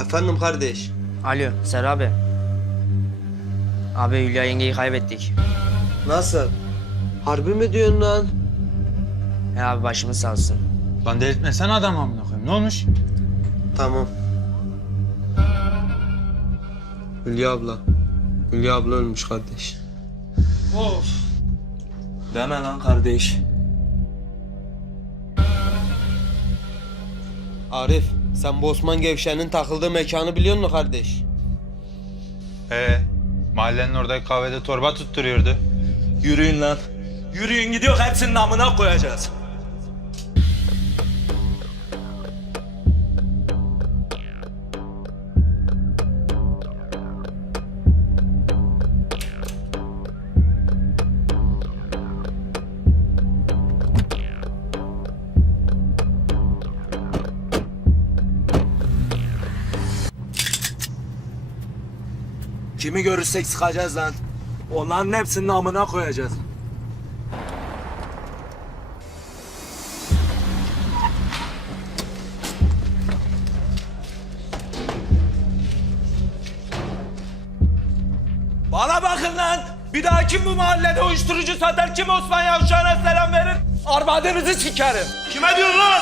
Efendim kardeş. Alo Serra abi. Abi Hülya yengeyi kaybettik. Nasıl? Harbi mi diyorsun lan? He abi başımız sağ olsun. Lan delirtmesene adam amına koyayım. Ne olmuş? Tamam. Hülya abla. Hülya abla ölmüş kardeş. Deme lan kardeş. Arif, sen bu Osman Gevşen'in takıldığı mekanı biliyor musun kardeş? Ee, mahallenin oradaki kahvede torba tutturuyordu. Yürüyün lan. Yürüyün gidiyor hepsinin namına koyacağız. Kimi görürsek sıkacağız lan. Onların hepsinin namına koyacağız. Bana bakın lan! Bir daha kim bu mahallede uyuşturucu satar, kim Osman Yavşan'a selam verir? Armadınızı sikerim. Kime diyorsun lan?